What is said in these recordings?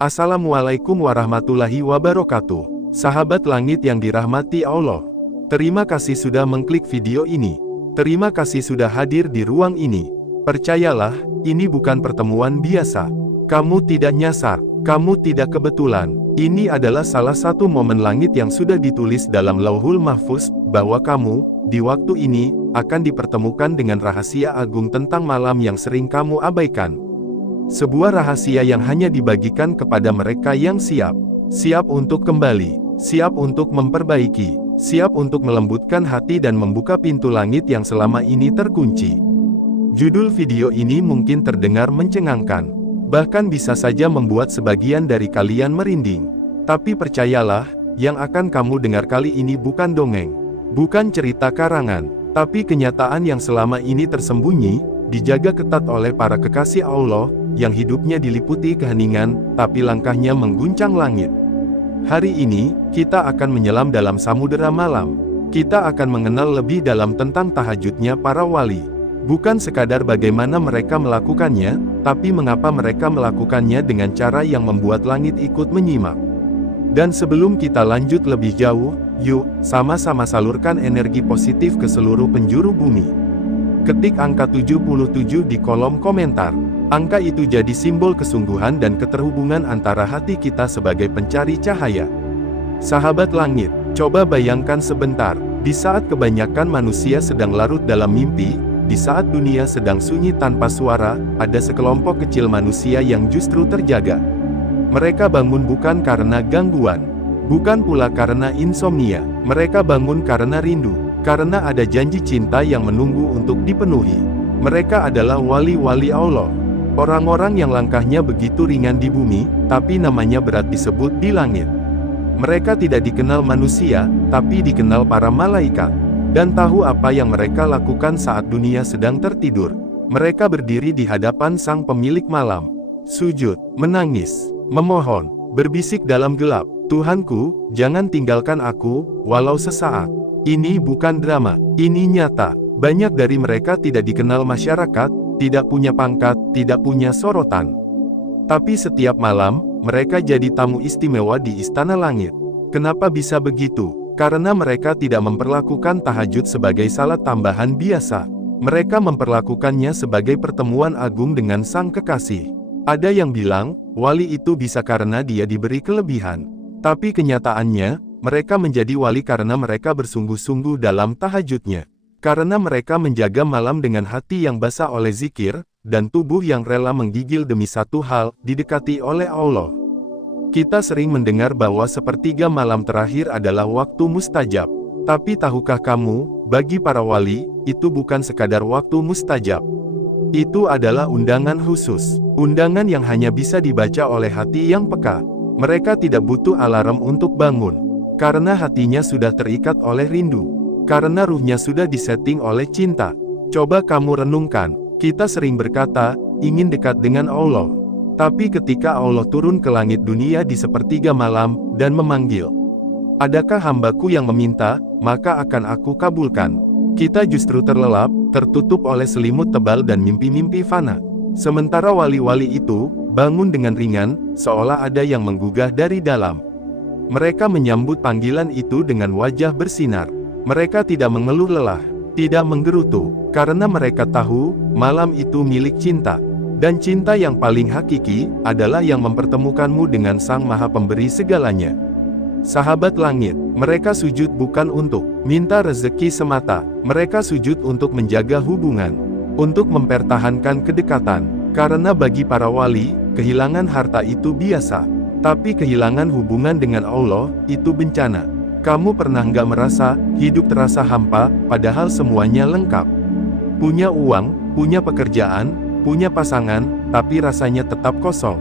Assalamualaikum warahmatullahi wabarakatuh. Sahabat langit yang dirahmati Allah. Terima kasih sudah mengklik video ini. Terima kasih sudah hadir di ruang ini. Percayalah, ini bukan pertemuan biasa. Kamu tidak nyasar, kamu tidak kebetulan. Ini adalah salah satu momen langit yang sudah ditulis dalam Lauhul Mahfuz, bahwa kamu, di waktu ini, akan dipertemukan dengan rahasia agung tentang malam yang sering kamu abaikan. Sebuah rahasia yang hanya dibagikan kepada mereka yang siap. Siap untuk kembali, siap untuk memperbaiki, siap untuk melembutkan hati dan membuka pintu langit yang selama ini terkunci. Judul video ini mungkin terdengar mencengangkan, bahkan bisa saja membuat sebagian dari kalian merinding. Tapi percayalah, yang akan kamu dengar kali ini bukan dongeng, bukan cerita karangan, tapi kenyataan yang selama ini tersembunyi, dijaga ketat oleh para kekasih Allah, yang hidupnya diliputi keheningan, tapi langkahnya mengguncang langit. Hari ini, kita akan menyelam dalam samudera malam. Kita akan mengenal lebih dalam tentang tahajudnya para wali. Bukan sekadar bagaimana mereka melakukannya, tapi mengapa mereka melakukannya dengan cara yang membuat langit ikut menyimak. Dan sebelum kita lanjut lebih jauh, yuk, sama-sama salurkan energi positif ke seluruh penjuru bumi. Ketik angka 77 di kolom komentar. Angka itu jadi simbol kesungguhan dan keterhubungan antara hati kita sebagai pencari cahaya. Sahabat langit, coba bayangkan sebentar, di saat kebanyakan manusia sedang larut dalam mimpi, di saat dunia sedang sunyi tanpa suara, ada sekelompok kecil manusia yang justru terjaga. Mereka bangun bukan karena gangguan, bukan pula karena insomnia, mereka bangun karena rindu, karena ada janji cinta yang menunggu untuk dipenuhi. Mereka adalah wali-wali Allah. Orang-orang yang langkahnya begitu ringan di bumi, tapi namanya berat disebut di langit. Mereka tidak dikenal manusia, tapi dikenal para malaikat. Dan tahu apa yang mereka lakukan saat dunia sedang tertidur? Mereka berdiri di hadapan sang pemilik malam. Sujud, menangis, memohon, berbisik dalam gelap. Tuhanku, jangan tinggalkan aku, walau sesaat. Ini bukan drama, ini nyata. Banyak dari mereka tidak dikenal masyarakat, tidak punya pangkat, tidak punya sorotan. Tapi setiap malam, mereka jadi tamu istimewa di istana langit. Kenapa bisa begitu? Karena mereka tidak memperlakukan tahajud sebagai salat tambahan biasa. Mereka memperlakukannya sebagai pertemuan agung dengan sang kekasih. Ada yang bilang, wali itu bisa karena dia diberi kelebihan. Tapi kenyataannya, mereka menjadi wali karena mereka bersungguh-sungguh dalam tahajudnya. Karena mereka menjaga malam dengan hati yang basah oleh zikir, dan tubuh yang rela menggigil demi satu hal, didekati oleh Allah. Kita sering mendengar bahwa sepertiga malam terakhir adalah waktu mustajab. Tapi tahukah kamu, bagi para wali, itu bukan sekadar waktu mustajab. Itu adalah undangan khusus. Undangan yang hanya bisa dibaca oleh hati yang peka. Mereka tidak butuh alarm untuk bangun. Karena hatinya sudah terikat oleh rindu. Karena ruhnya sudah disetting oleh cinta. Coba kamu renungkan, kita sering berkata, ingin dekat dengan Allah. Tapi ketika Allah turun ke langit dunia di sepertiga malam, dan memanggil, adakah hambaku yang meminta, maka akan aku kabulkan. Kita justru terlelap, tertutup oleh selimut tebal dan mimpi-mimpi fana. Sementara wali-wali itu, bangun dengan ringan, seolah ada yang menggugah dari dalam. Mereka menyambut panggilan itu dengan wajah bersinar. Mereka tidak mengeluh lelah, tidak menggerutu, karena mereka tahu, malam itu milik cinta. Dan cinta yang paling hakiki, adalah yang mempertemukanmu dengan Sang Maha Pemberi segalanya. Sahabat langit, mereka sujud bukan untuk minta rezeki semata, mereka sujud untuk menjaga hubungan, untuk mempertahankan kedekatan. Karena bagi para wali, kehilangan harta itu biasa. Tapi kehilangan hubungan dengan Allah, itu bencana. Kamu pernah nggak merasa, hidup terasa hampa, padahal semuanya lengkap? Punya uang, punya pekerjaan, punya pasangan, tapi rasanya tetap kosong.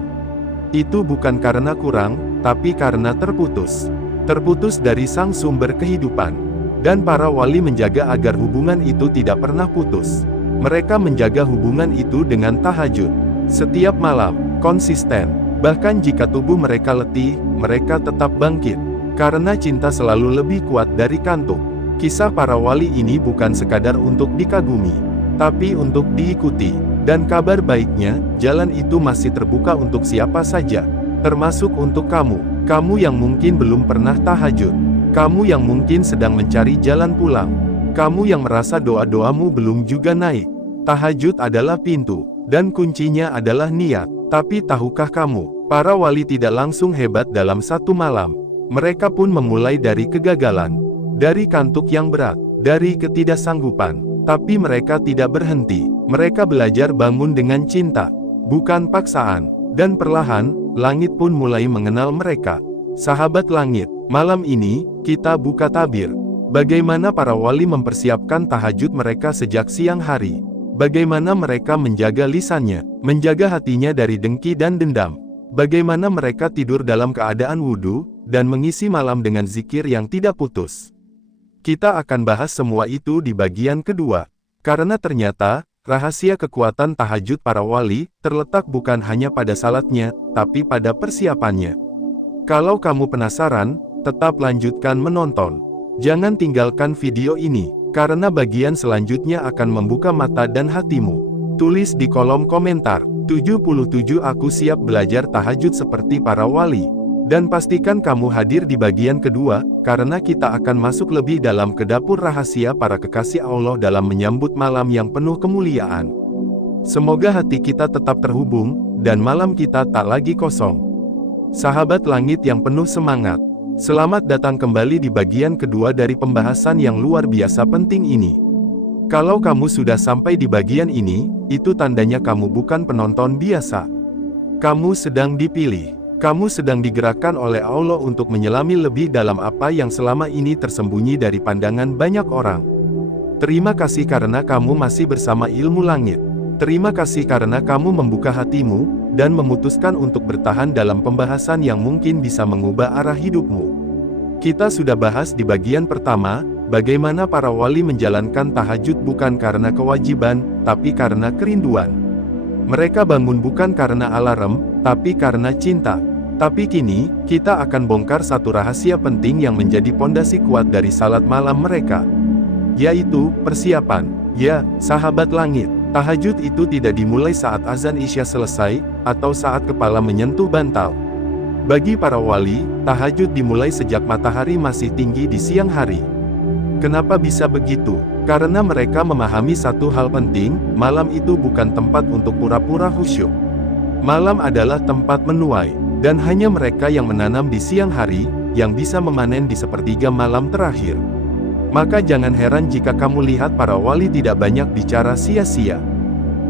Itu bukan karena kurang, tapi karena terputus. Terputus dari sang sumber kehidupan. Dan para wali menjaga agar hubungan itu tidak pernah putus. Mereka menjaga hubungan itu dengan tahajud. Setiap malam, konsisten. Bahkan jika tubuh mereka letih, mereka tetap bangkit. Karena cinta selalu lebih kuat dari kantuk. Kisah para wali ini bukan sekadar untuk dikagumi, tapi untuk diikuti. Dan kabar baiknya, jalan itu masih terbuka untuk siapa saja. Termasuk untuk kamu yang mungkin belum pernah tahajud. Kamu yang mungkin sedang mencari jalan pulang. Kamu yang merasa doa-doamu belum juga naik. Tahajud adalah pintu, dan kuncinya adalah niat. Tapi tahukah kamu, para wali tidak langsung hebat dalam satu malam. Mereka pun memulai dari kegagalan, dari kantuk yang berat, dari ketidaksanggupan. Tapi mereka tidak berhenti. Mereka belajar bangun dengan cinta, bukan paksaan. Dan perlahan, langit pun mulai mengenal mereka. Sahabat langit, malam ini, kita buka tabir. Bagaimana para wali mempersiapkan tahajud mereka sejak siang hari. Bagaimana mereka menjaga lisannya, menjaga hatinya dari dengki dan dendam. Bagaimana mereka tidur dalam keadaan wudhu, dan mengisi malam dengan zikir yang tidak putus. Kita akan bahas semua itu di bagian kedua. Karena ternyata, rahasia kekuatan tahajud para wali, terletak bukan hanya pada salatnya, tapi pada persiapannya. Kalau kamu penasaran, tetap lanjutkan menonton. Jangan tinggalkan video ini, karena bagian selanjutnya akan membuka mata dan hatimu. Tulis di kolom komentar, 77 aku siap belajar tahajud seperti para wali. Dan pastikan kamu hadir di bagian kedua, karena kita akan masuk lebih dalam ke dapur rahasia para kekasih Allah dalam menyambut malam yang penuh kemuliaan. Semoga hati kita tetap terhubung, dan malam kita tak lagi kosong. Sahabat langit yang penuh semangat, selamat datang kembali di bagian kedua dari pembahasan yang luar biasa penting ini. Kalau kamu sudah sampai di bagian ini, itu tandanya kamu bukan penonton biasa. Kamu sedang dipilih. Kamu sedang digerakkan oleh Allah untuk menyelami lebih dalam apa yang selama ini tersembunyi dari pandangan banyak orang. Terima kasih karena kamu masih bersama ilmu langit. Terima kasih karena kamu membuka hatimu, dan memutuskan untuk bertahan dalam pembahasan yang mungkin bisa mengubah arah hidupmu. Kita sudah bahas di bagian pertama, bagaimana para wali menjalankan tahajud bukan karena kewajiban, tapi karena kerinduan. Mereka bangun bukan karena alarm, tapi karena cinta. Tapi kini, kita akan bongkar satu rahasia penting yang menjadi pondasi kuat dari salat malam mereka. Yaitu, persiapan. Ya, sahabat langit, tahajud itu tidak dimulai saat azan Isya selesai, atau saat kepala menyentuh bantal. Bagi para wali, tahajud dimulai sejak matahari masih tinggi di siang hari. Kenapa bisa begitu? Karena mereka memahami satu hal penting, malam itu bukan tempat untuk pura-pura khusyuk. Malam adalah tempat menuai, dan hanya mereka yang menanam di siang hari, yang bisa memanen di sepertiga malam terakhir. Maka jangan heran jika kamu lihat para wali tidak banyak bicara sia-sia.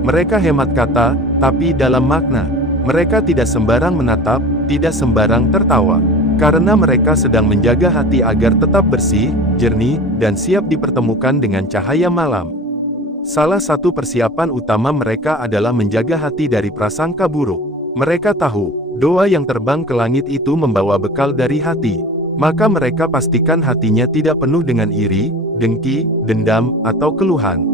Mereka hemat kata, tapi dalam makna. Mereka tidak sembarang menatap, tidak sembarang tertawa. Karena mereka sedang menjaga hati agar tetap bersih, jernih, dan siap dipertemukan dengan cahaya malam. Salah satu persiapan utama mereka adalah menjaga hati dari prasangka buruk. Mereka tahu, doa yang terbang ke langit itu membawa bekal dari hati. Maka mereka pastikan hatinya tidak penuh dengan iri, dengki, dendam, atau keluhan.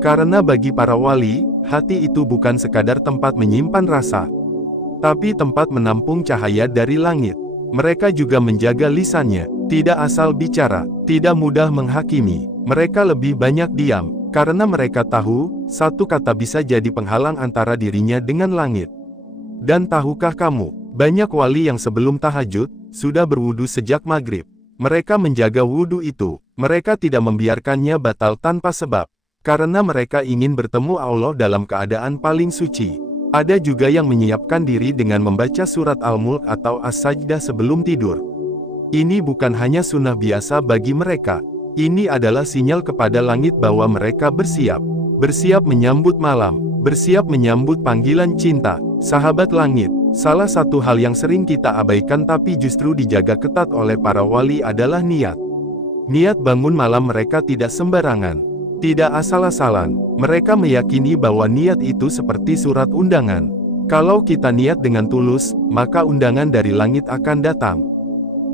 Karena bagi para wali, hati itu bukan sekadar tempat menyimpan rasa, tapi tempat menampung cahaya dari langit. Mereka juga menjaga lisannya, tidak asal bicara, tidak mudah menghakimi. Mereka lebih banyak diam, karena mereka tahu, satu kata bisa jadi penghalang antara dirinya dengan langit. Dan tahukah kamu, banyak wali yang sebelum tahajud, sudah berwudu sejak maghrib. Mereka menjaga wudu itu, mereka tidak membiarkannya batal tanpa sebab. Karena mereka ingin bertemu Allah dalam keadaan paling suci. Ada juga yang menyiapkan diri dengan membaca surat Al-Mulk atau As-Sajdah sebelum tidur. Ini bukan hanya sunnah biasa bagi mereka. Ini adalah sinyal kepada langit bahwa mereka bersiap. Bersiap menyambut malam, bersiap menyambut panggilan cinta. Sahabat langit, salah satu hal yang sering kita abaikan tapi justru dijaga ketat oleh para wali adalah niat. Niat bangun malam mereka tidak sembarangan. Tidak asal-asalan, mereka meyakini bahwa niat itu seperti surat undangan. Kalau kita niat dengan tulus, maka undangan dari langit akan datang.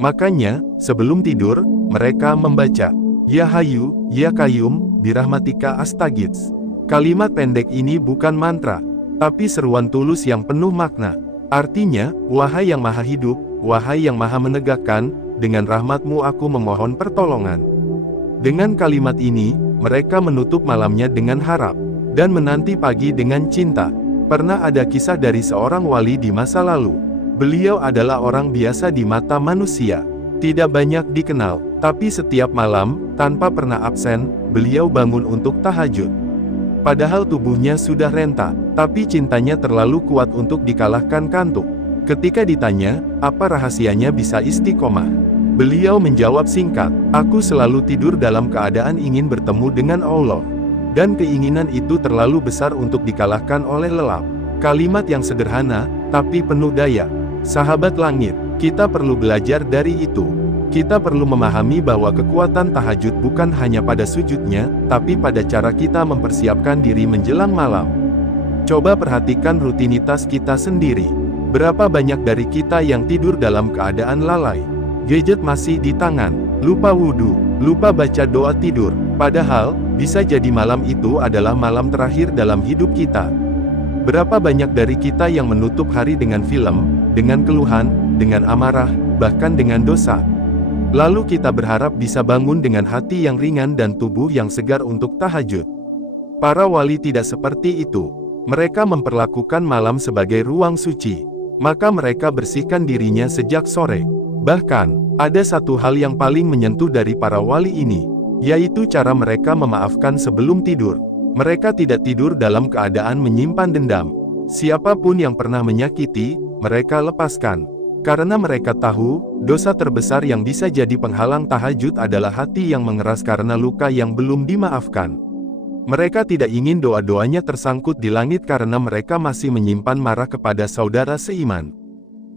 Makanya, sebelum tidur, mereka membaca, Ya Hayyu, Ya Qayyum, birahmatika astaghits. Kalimat pendek ini bukan mantra, tapi seruan tulus yang penuh makna. Artinya, wahai yang maha hidup, wahai yang maha menegakkan, dengan rahmatmu aku memohon pertolongan. Dengan kalimat ini, mereka menutup malamnya dengan harap, dan menanti pagi dengan cinta. Pernah ada kisah dari seorang wali di masa lalu. Beliau adalah orang biasa di mata manusia. Tidak banyak dikenal, tapi setiap malam, tanpa pernah absen, beliau bangun untuk tahajud. Padahal tubuhnya sudah renta, tapi cintanya terlalu kuat untuk dikalahkan kantuk. Ketika ditanya, apa rahasianya bisa istiqomah? Beliau menjawab singkat, aku selalu tidur dalam keadaan ingin bertemu dengan Allah. Dan keinginan itu terlalu besar untuk dikalahkan oleh lelap. Kalimat yang sederhana, tapi penuh daya. Sahabat langit, kita perlu belajar dari itu. Kita perlu memahami bahwa kekuatan tahajud bukan hanya pada sujudnya, tapi pada cara kita mempersiapkan diri menjelang malam. Coba perhatikan rutinitas kita sendiri. Berapa banyak dari kita yang tidur dalam keadaan lalai? Gadget masih di tangan, lupa wudhu, lupa baca doa tidur. Padahal, bisa jadi malam itu adalah malam terakhir dalam hidup kita. Berapa banyak dari kita yang menutup hari dengan film, dengan keluhan, dengan amarah, bahkan dengan dosa. Lalu kita berharap bisa bangun dengan hati yang ringan dan tubuh yang segar untuk tahajud. Para wali tidak seperti itu. Mereka memperlakukan malam sebagai ruang suci. Maka mereka bersihkan dirinya sejak sore. Bahkan, ada satu hal yang paling menyentuh dari para wali ini, yaitu cara mereka memaafkan sebelum tidur. Mereka tidak tidur dalam keadaan menyimpan dendam. Siapapun yang pernah menyakiti, mereka lepaskan. Karena mereka tahu, dosa terbesar yang bisa jadi penghalang tahajud adalah hati yang mengeras karena luka yang belum dimaafkan. Mereka tidak ingin doa-doanya tersangkut di langit karena mereka masih menyimpan marah kepada saudara seiman.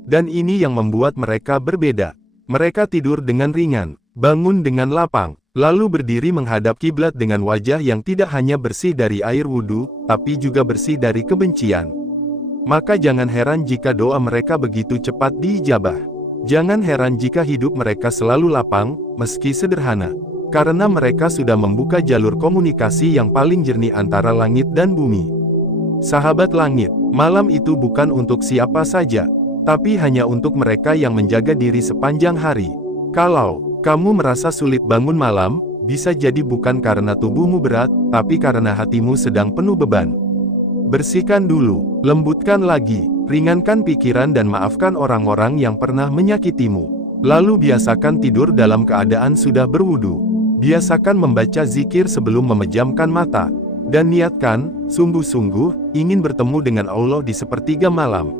Dan ini yang membuat mereka berbeda. Mereka tidur dengan ringan, bangun dengan lapang, lalu berdiri menghadap kiblat dengan wajah yang tidak hanya bersih dari air wudhu, tapi juga bersih dari kebencian. Maka jangan heran jika doa mereka begitu cepat diijabah. Jangan heran jika hidup mereka selalu lapang, meski sederhana. Karena mereka sudah membuka jalur komunikasi yang paling jernih antara langit dan bumi. Sahabat langit, malam itu bukan untuk siapa saja, tapi hanya untuk mereka yang menjaga diri sepanjang hari. Kalau kamu merasa sulit bangun malam, bisa jadi bukan karena tubuhmu berat, tapi karena hatimu sedang penuh beban. Bersihkan dulu, lembutkan lagi, ringankan pikiran dan maafkan orang-orang yang pernah menyakitimu. Lalu biasakan tidur dalam keadaan sudah berwudu. Biasakan membaca zikir sebelum memejamkan mata. Dan niatkan, sungguh-sungguh, ingin bertemu dengan Allah di sepertiga malam.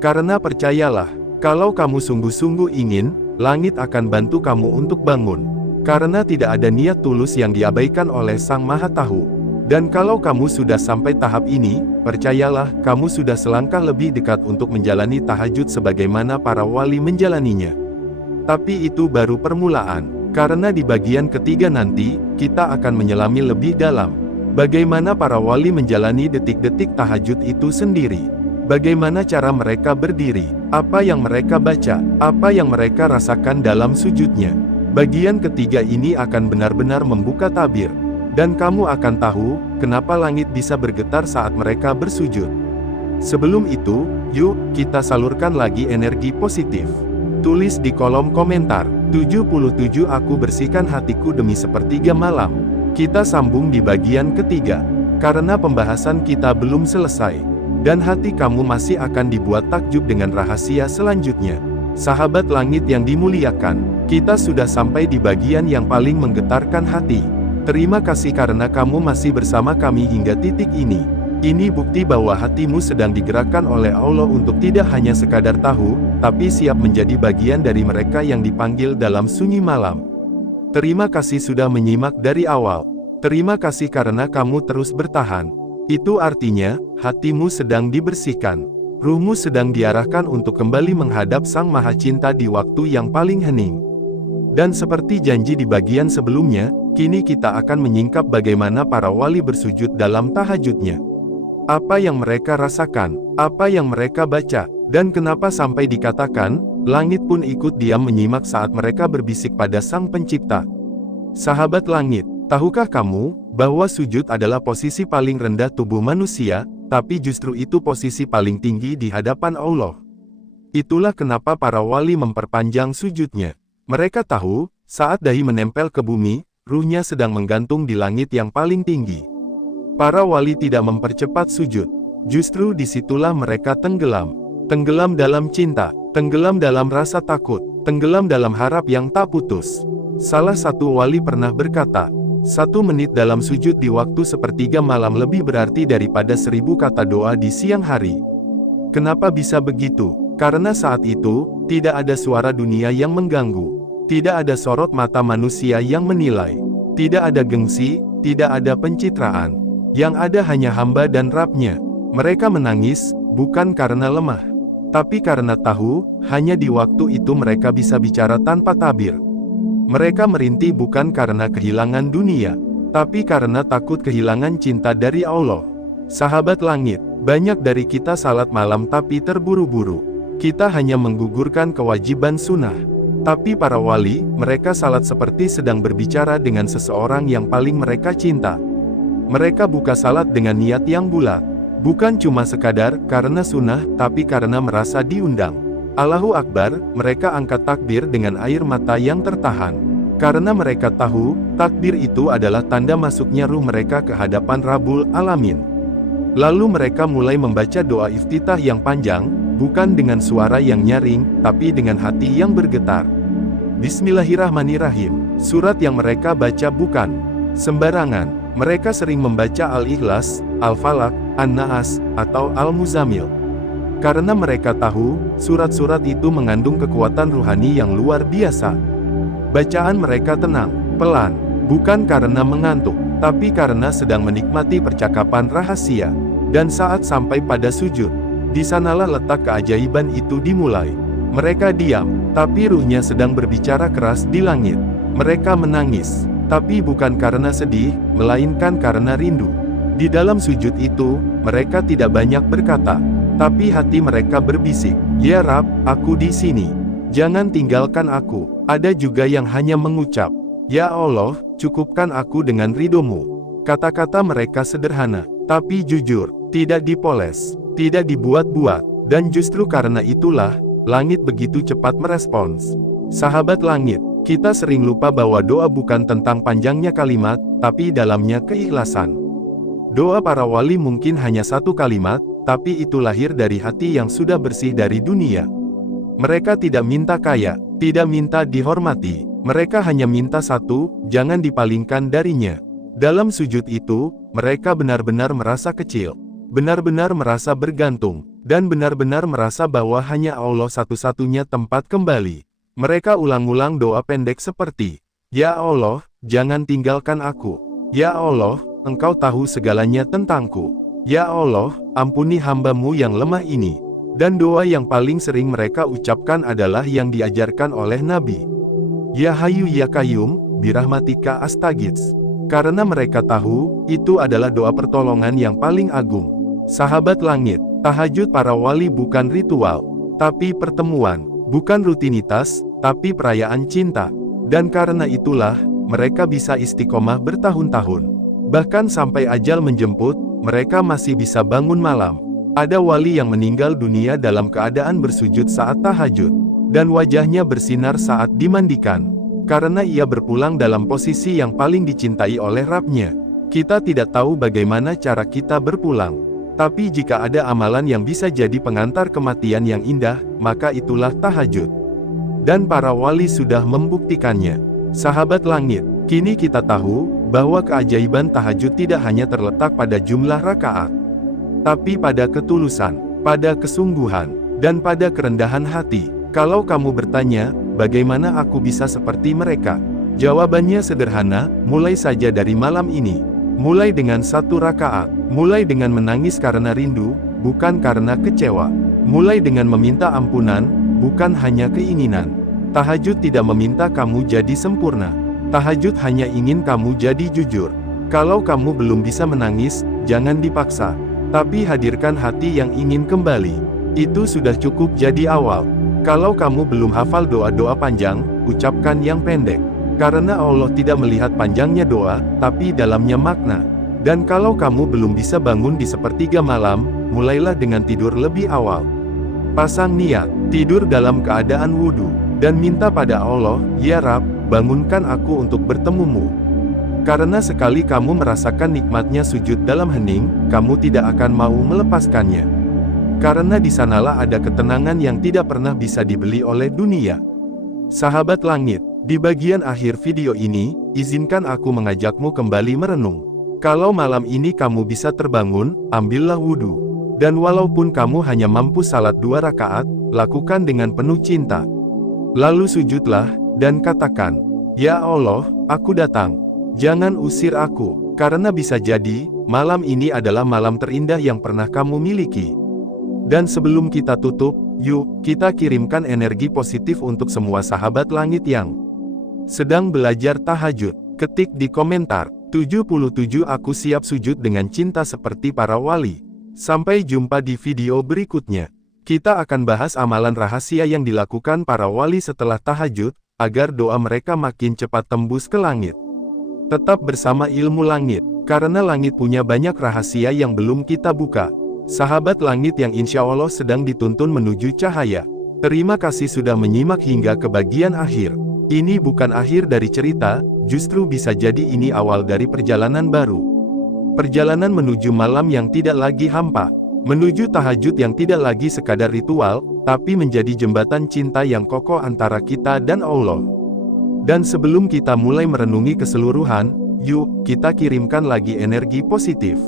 Karena percayalah, kalau kamu sungguh-sungguh ingin, langit akan bantu kamu untuk bangun. Karena tidak ada niat tulus yang diabaikan oleh Sang Maha Tahu. Dan kalau kamu sudah sampai tahap ini, percayalah, kamu sudah selangkah lebih dekat untuk menjalani tahajud sebagaimana para wali menjalaninya. Tapi itu baru permulaan. Karena di bagian ketiga nanti, kita akan menyelami lebih dalam. Bagaimana para wali menjalani detik-detik tahajud itu sendiri. Bagaimana cara mereka berdiri, apa yang mereka baca, apa yang mereka rasakan dalam sujudnya. Bagian ketiga ini akan benar-benar membuka tabir. Dan kamu akan tahu, kenapa langit bisa bergetar saat mereka bersujud. Sebelum itu, yuk, kita salurkan lagi energi positif. Tulis di kolom komentar, 77 aku bersihkan hatiku demi sepertiga malam. Kita sambung di bagian ketiga. Karena pembahasan kita belum selesai. Dan hati kamu masih akan dibuat takjub dengan rahasia selanjutnya. Sahabat langit yang dimuliakan, kita sudah sampai di bagian yang paling menggetarkan hati. Terima kasih karena kamu masih bersama kami hingga titik ini. Ini bukti bahwa hatimu sedang digerakkan oleh Allah untuk tidak hanya sekadar tahu, tapi siap menjadi bagian dari mereka yang dipanggil dalam sunyi malam. Terima kasih sudah menyimak dari awal. Terima kasih karena kamu terus bertahan. Itu artinya, hatimu sedang dibersihkan. Ruhmu sedang diarahkan untuk kembali menghadap Sang Maha Cinta di waktu yang paling hening. Dan seperti janji di bagian sebelumnya, kini kita akan menyingkap bagaimana para wali bersujud dalam tahajudnya. Apa yang mereka rasakan, apa yang mereka baca, dan kenapa sampai dikatakan, langit pun ikut diam menyimak saat mereka berbisik pada Sang Pencipta. Sahabat langit, tahukah kamu, bahwa sujud adalah posisi paling rendah tubuh manusia, tapi justru itu posisi paling tinggi di hadapan Allah. Itulah kenapa para wali memperpanjang sujudnya. Mereka tahu, saat dahi menempel ke bumi, ruhnya sedang menggantung di langit yang paling tinggi. Para wali tidak mempercepat sujud. Justru disitulah mereka tenggelam. tenggelam dalam cinta, tenggelam dalam rasa takut, tenggelam dalam harap yang tak putus. Salah satu wali pernah berkata, 1 menit dalam sujud di waktu sepertiga malam lebih berarti daripada 1000 kata doa di siang hari. Kenapa bisa begitu? Karena saat itu, tidak ada suara dunia yang mengganggu. Tidak ada sorot mata manusia yang menilai. Tidak ada gengsi, tidak ada pencitraan. Yang ada hanya hamba dan Rabb-Nya. Mereka menangis, bukan karena lemah, tapi karena tahu, hanya di waktu itu mereka bisa bicara tanpa tabir. Mereka merintih bukan karena kehilangan dunia, tapi karena takut kehilangan cinta dari Allah. Sahabat langit, banyak dari kita salat malam tapi terburu-buru. Kita hanya menggugurkan kewajiban sunnah. Tapi para wali, mereka salat seperti sedang berbicara dengan seseorang yang paling mereka cinta. Mereka buka salat dengan niat yang bulat. Bukan cuma sekadar karena sunnah, tapi karena merasa diundang. Allahu Akbar, mereka angkat takbir dengan air mata yang tertahan. Karena mereka tahu, takbir itu adalah tanda masuknya ruh mereka ke hadapan Rabbul Alamin. Lalu mereka mulai membaca doa iftitah yang panjang, bukan dengan suara yang nyaring, tapi dengan hati yang bergetar. Bismillahirrahmanirrahim. Surat yang mereka baca bukan sembarangan. Mereka sering membaca Al-Ikhlas, Al-Falaq, An-Naas, atau Al-Muzammil. Karena mereka tahu, surat-surat itu mengandung kekuatan ruhani yang luar biasa. Bacaan mereka tenang, pelan, bukan karena mengantuk, tapi karena sedang menikmati percakapan rahasia. Dan saat sampai pada sujud, di sanalah letak keajaiban itu dimulai. Mereka diam, tapi ruhnya sedang berbicara keras di langit. Mereka menangis, tapi bukan karena sedih, melainkan karena rindu. Di dalam sujud itu, mereka tidak banyak berkata, tapi hati mereka berbisik, "Ya Rabb, aku di sini. Jangan tinggalkan aku." Ada juga yang hanya mengucap, "Ya Allah, cukupkan aku dengan ridho-Mu." Kata-kata mereka sederhana, tapi jujur, tidak dipoles, tidak dibuat-buat, dan justru karena itulah, langit begitu cepat merespons. Sahabat langit, kita sering lupa bahwa doa bukan tentang panjangnya kalimat, tapi dalamnya keikhlasan. Doa para wali mungkin hanya satu kalimat, tapi itu lahir dari hati yang sudah bersih dari dunia. Mereka tidak minta kaya, tidak minta dihormati. Mereka hanya minta satu, jangan dipalingkan darinya. Dalam sujud itu, mereka benar-benar merasa kecil, benar-benar merasa bergantung, dan benar-benar merasa bahwa hanya Allah satu-satunya tempat kembali. Mereka ulang-ulang doa pendek seperti, "Ya Allah, jangan tinggalkan aku. Ya Allah, Engkau tahu segalanya tentangku. Ya Allah, ampuni hamba-Mu yang lemah ini." Dan doa yang paling sering mereka ucapkan adalah yang diajarkan oleh Nabi. "Ya Hayyu Ya Qayyum, birahmatika astaghits." Karena mereka tahu, itu adalah doa pertolongan yang paling agung. Sahabat langit, tahajud para wali bukan ritual, tapi pertemuan. Bukan rutinitas, tapi perayaan cinta. Dan karena itulah, mereka bisa istiqomah bertahun-tahun. Bahkan sampai ajal menjemput, mereka masih bisa bangun malam. Ada wali yang meninggal dunia dalam keadaan bersujud saat tahajud, dan wajahnya bersinar saat dimandikan, karena ia berpulang dalam posisi yang paling dicintai oleh Rabb-Nya. Kita tidak tahu bagaimana cara kita berpulang, tapi jika ada amalan yang bisa jadi pengantar kematian yang indah, maka itulah tahajud. Dan para wali sudah membuktikannya. Sahabat langit, kini kita tahu bahwa keajaiban tahajud tidak hanya terletak pada jumlah rakaat, tapi pada ketulusan, pada kesungguhan, dan pada kerendahan hati. Kalau kamu bertanya, bagaimana aku bisa seperti mereka? Jawabannya sederhana, mulai saja dari malam ini. Mulai dengan 1 rakaat, mulai dengan menangis karena rindu, bukan karena kecewa. Mulai dengan meminta ampunan, bukan hanya keinginan. Tahajud tidak meminta kamu jadi sempurna. Tahajud hanya ingin kamu jadi jujur. Kalau kamu belum bisa menangis, jangan dipaksa. Tapi hadirkan hati yang ingin kembali. Itu sudah cukup jadi awal. Kalau kamu belum hafal doa-doa panjang, ucapkan yang pendek. Karena Allah tidak melihat panjangnya doa, tapi dalamnya makna. Dan kalau kamu belum bisa bangun di sepertiga malam, mulailah dengan tidur lebih awal. Pasang niat, tidur dalam keadaan wudhu, dan minta pada Allah, "Ya Rabb, bangunkan aku untuk bertemumu." Karena sekali kamu merasakan nikmatnya sujud dalam hening, kamu tidak akan mau melepaskannya. karena di sanalah ada ketenangan yang tidak pernah bisa dibeli oleh dunia. Sahabat langit, di bagian akhir video ini, izinkan aku mengajakmu kembali merenung. Kalau malam ini kamu bisa terbangun, ambillah wudhu. Dan walaupun kamu hanya mampu salat 2 rakaat, lakukan dengan penuh cinta. Lalu sujudlah, dan katakan, "Ya Allah, aku datang. Jangan usir aku, karena bisa jadi, malam ini adalah malam terindah yang pernah kamu miliki." Dan sebelum kita tutup, yuk, kita kirimkan energi positif untuk semua sahabat langit yang sedang belajar tahajud. Ketik di komentar, 77 aku siap sujud dengan cinta seperti para wali. Sampai jumpa di video berikutnya. Kita akan bahas amalan rahasia yang dilakukan para wali setelah tahajud, agar doa mereka makin cepat tembus ke langit. Tetap bersama Ilmu Langit, karena langit punya banyak rahasia yang belum kita buka. Sahabat langit yang insya Allah sedang dituntun menuju cahaya. Terima kasih sudah menyimak hingga ke bagian akhir. Ini bukan akhir dari cerita, justru bisa jadi ini awal dari perjalanan baru. Perjalanan menuju malam yang tidak lagi hampa. Menuju tahajud yang tidak lagi sekadar ritual, tapi menjadi jembatan cinta yang kokoh antara kita dan Allah. Dan sebelum kita mulai merenungi keseluruhan, yuk, kita kirimkan lagi energi positif.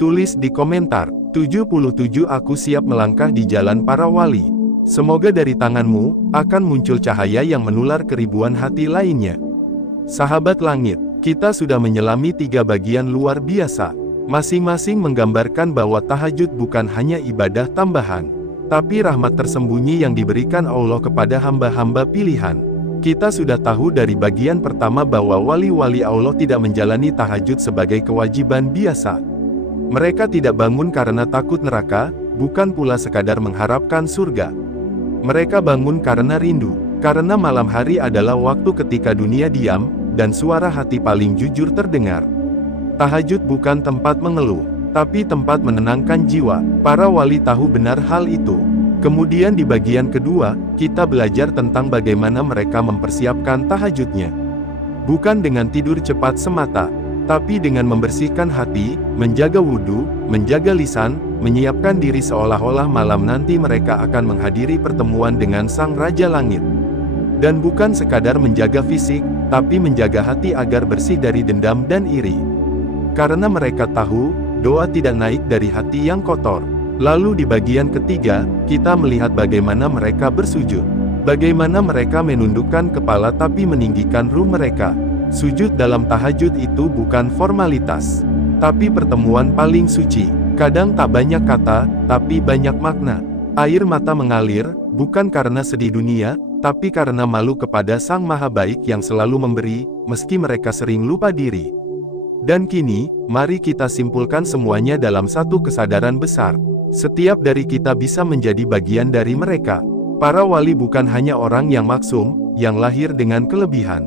Tulis di komentar, 77 aku siap melangkah di jalan para wali. Semoga dari tanganmu, akan muncul cahaya yang menular ke ribuan hati lainnya. Sahabat langit, kita sudah menyelami 3 bagian luar biasa. Masing-masing menggambarkan bahwa tahajud bukan hanya ibadah tambahan, tapi rahmat tersembunyi yang diberikan Allah kepada hamba-hamba pilihan. Kita sudah tahu dari bagian pertama bahwa wali-wali Allah tidak menjalani tahajud sebagai kewajiban biasa. Mereka tidak bangun karena takut neraka, bukan pula sekadar mengharapkan surga. Mereka bangun karena rindu, karena malam hari adalah waktu ketika dunia diam, dan suara hati paling jujur terdengar. Tahajud bukan tempat mengeluh, tapi tempat menenangkan jiwa. Para wali tahu benar hal itu. Kemudian di bagian kedua, kita belajar tentang bagaimana mereka mempersiapkan tahajudnya. Bukan dengan tidur cepat semata, tapi dengan membersihkan hati, menjaga wudhu, menjaga lisan, menyiapkan diri seolah-olah malam nanti mereka akan menghadiri pertemuan dengan Sang Raja Langit. Dan bukan sekadar menjaga fisik, tapi menjaga hati agar bersih dari dendam dan iri. Karena mereka tahu, doa tidak naik dari hati yang kotor. Lalu di bagian ketiga, kita melihat bagaimana mereka bersujud. Bagaimana mereka menundukkan kepala tapi meninggikan ruh mereka. Sujud dalam tahajud itu bukan formalitas, tapi pertemuan paling suci. Kadang tak banyak kata, tapi banyak makna. Air mata mengalir, bukan karena sedih dunia, tapi karena malu kepada Sang Maha Baik yang selalu memberi, meski mereka sering lupa diri. Dan kini, mari kita simpulkan semuanya dalam satu kesadaran besar. Setiap dari kita bisa menjadi bagian dari mereka. Para wali bukan hanya orang yang maksum, yang lahir dengan kelebihan.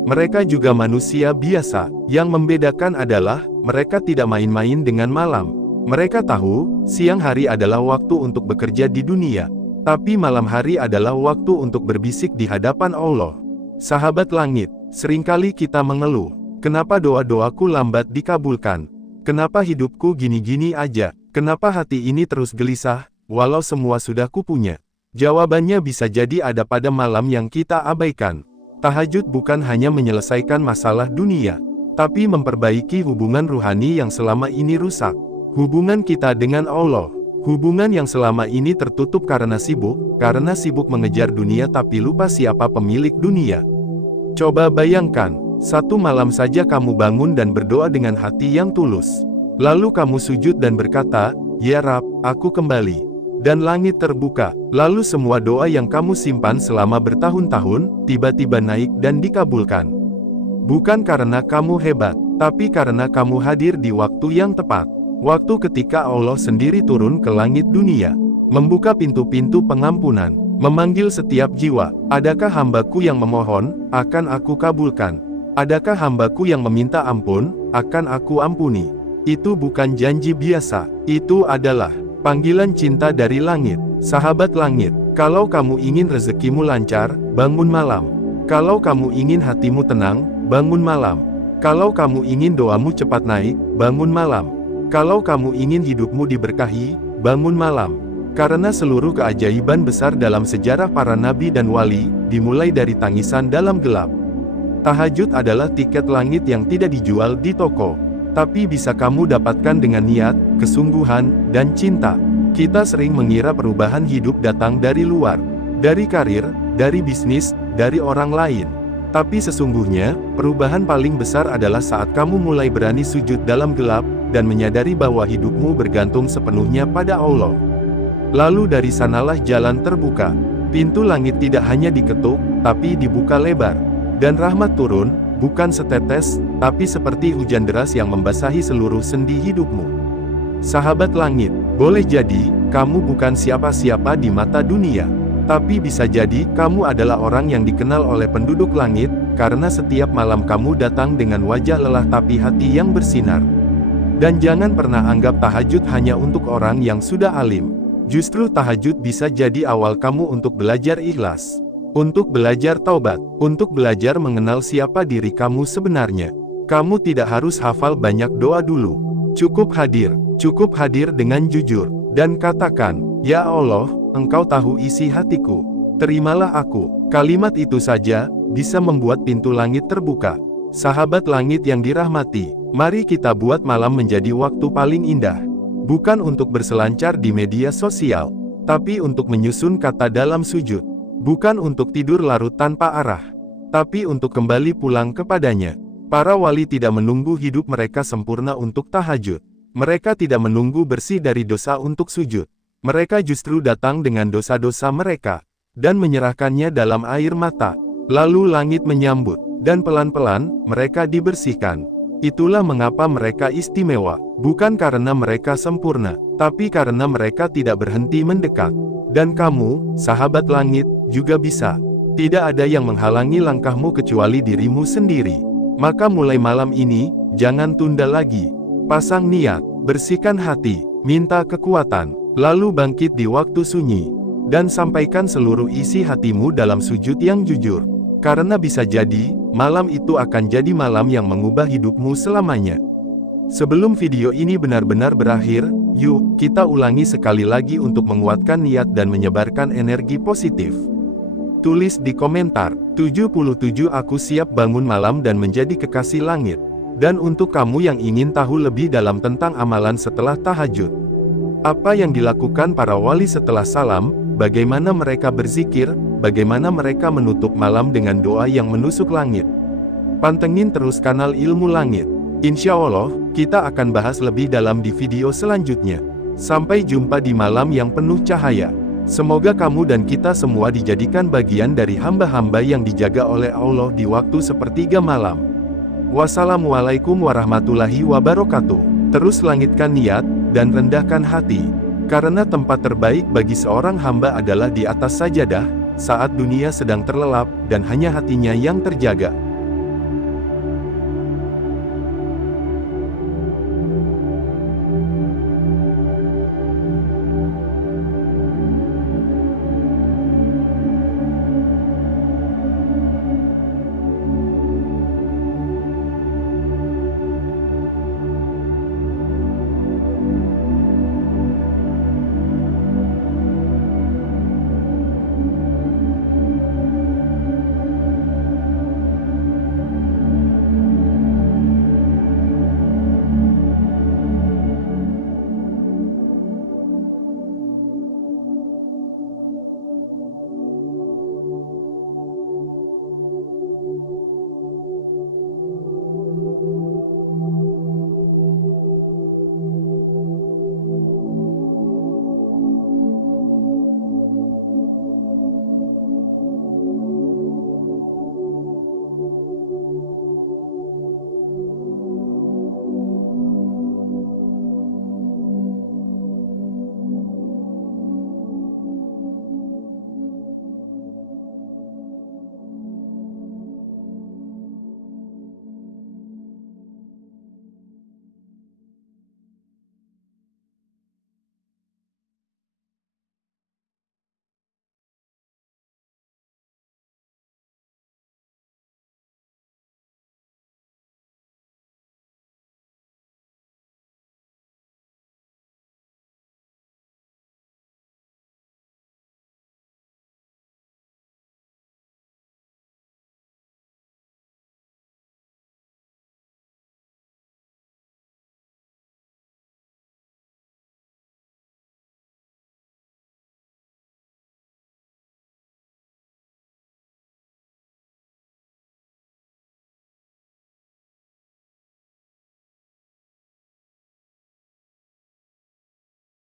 Mereka juga manusia biasa. Yang membedakan adalah, mereka tidak main-main dengan malam. Mereka tahu, siang hari adalah waktu untuk bekerja di dunia. Tapi malam hari adalah waktu untuk berbisik di hadapan Allah. Sahabat langit, seringkali kita mengeluh. Kenapa doa-doaku lambat dikabulkan? Kenapa hidupku gini-gini aja? Kenapa hati ini terus gelisah, walau semua sudah kupunya? Jawabannya bisa jadi ada pada malam yang kita abaikan. Tahajud bukan hanya menyelesaikan masalah dunia, tapi memperbaiki hubungan ruhani yang selama ini rusak. Hubungan kita dengan Allah. Hubungan yang selama ini tertutup karena sibuk mengejar dunia tapi lupa siapa pemilik dunia. Coba bayangkan, satu malam saja kamu bangun dan berdoa dengan hati yang tulus. Lalu kamu sujud dan berkata, "Ya Rab, aku kembali." Dan langit terbuka, lalu semua doa yang kamu simpan selama bertahun-tahun, tiba-tiba naik dan dikabulkan. Bukan karena kamu hebat, tapi karena kamu hadir di waktu yang tepat. Waktu ketika Allah sendiri turun ke langit dunia, membuka pintu-pintu pengampunan, memanggil setiap jiwa. Adakah hambaku yang memohon, akan aku kabulkan. Adakah hambaku yang meminta ampun, akan aku ampuni. Itu bukan janji biasa, itu adalah panggilan cinta dari langit. Sahabat langit, kalau kamu ingin rezekimu lancar, bangun malam. Kalau kamu ingin hatimu tenang, bangun malam. Kalau kamu ingin doamu cepat naik, bangun malam. Kalau kamu ingin hidupmu diberkahi, bangun malam. Karena seluruh keajaiban besar dalam sejarah para nabi dan wali, dimulai dari tangisan dalam gelap. Tahajud adalah tiket langit yang tidak dijual di toko, tapi bisa kamu dapatkan dengan niat, kesungguhan, dan cinta. Kita sering mengira perubahan hidup datang dari luar, dari karir, dari bisnis, dari orang lain. Tapi sesungguhnya, perubahan paling besar adalah saat kamu mulai berani sujud dalam gelap, dan menyadari bahwa hidupmu bergantung sepenuhnya pada Allah. Lalu dari sanalah jalan terbuka. Pintu langit tidak hanya diketuk, tapi dibuka lebar. Dan rahmat turun, bukan setetes, tapi seperti hujan deras yang membasahi seluruh sendi hidupmu. Sahabat langit, boleh jadi, kamu bukan siapa-siapa di mata dunia. Tapi bisa jadi, kamu adalah orang yang dikenal oleh penduduk langit, karena setiap malam kamu datang dengan wajah lelah tapi hati yang bersinar. Dan jangan pernah anggap tahajud hanya untuk orang yang sudah alim. Justru tahajud bisa jadi awal kamu untuk belajar ikhlas, untuk belajar taubat, untuk belajar mengenal siapa diri kamu sebenarnya. Kamu tidak harus hafal banyak doa dulu. Cukup hadir dengan jujur, dan katakan, "Ya Allah, Engkau tahu isi hatiku. Terimalah aku." Kalimat itu saja bisa membuat pintu langit terbuka. Sahabat langit yang dirahmati, mari kita buat malam menjadi waktu paling indah. Bukan untuk berselancar di media sosial, tapi untuk menyusun kata dalam sujud. Bukan untuk tidur larut tanpa arah, tapi untuk kembali pulang kepadanya. Para wali tidak menunggu hidup mereka sempurna untuk tahajud. Mereka tidak menunggu bersih dari dosa untuk sujud. Mereka justru datang dengan dosa-dosa mereka, dan menyerahkannya dalam air mata. Lalu langit menyambut, dan pelan-pelan, mereka dibersihkan. Itulah mengapa mereka istimewa, bukan karena mereka sempurna, tapi karena mereka tidak berhenti mendekat. Dan kamu, sahabat langit, juga bisa. Tidak ada yang menghalangi langkahmu kecuali dirimu sendiri. Maka mulai malam ini, jangan tunda lagi. Pasang niat, bersihkan hati, minta kekuatan, lalu bangkit di waktu sunyi, dan sampaikan seluruh isi hatimu dalam sujud yang jujur. Karena bisa jadi, malam itu akan jadi malam yang mengubah hidupmu selamanya. Sebelum video ini benar-benar berakhir, yuk, kita ulangi sekali lagi untuk menguatkan niat dan menyebarkan energi positif. Tulis di komentar, 77 aku siap bangun malam dan menjadi kekasih langit. Dan untuk kamu yang ingin tahu lebih dalam tentang amalan setelah tahajud, apa yang dilakukan para wali setelah salam, bagaimana mereka berzikir, bagaimana mereka menutup malam dengan doa yang menusuk langit. Pantengin terus kanal Ilmu Langit. Insya Allah, kita akan bahas lebih dalam di video selanjutnya. Sampai jumpa di malam yang penuh cahaya. Semoga kamu dan kita semua dijadikan bagian dari hamba-hamba yang dijaga oleh Allah di waktu sepertiga malam. Wassalamualaikum warahmatullahi wabarakatuh. Terus langitkan niat, dan rendahkan hati. Karena tempat terbaik bagi seorang hamba adalah di atas sajadah, saat dunia sedang terlelap, dan hanya hatinya yang terjaga.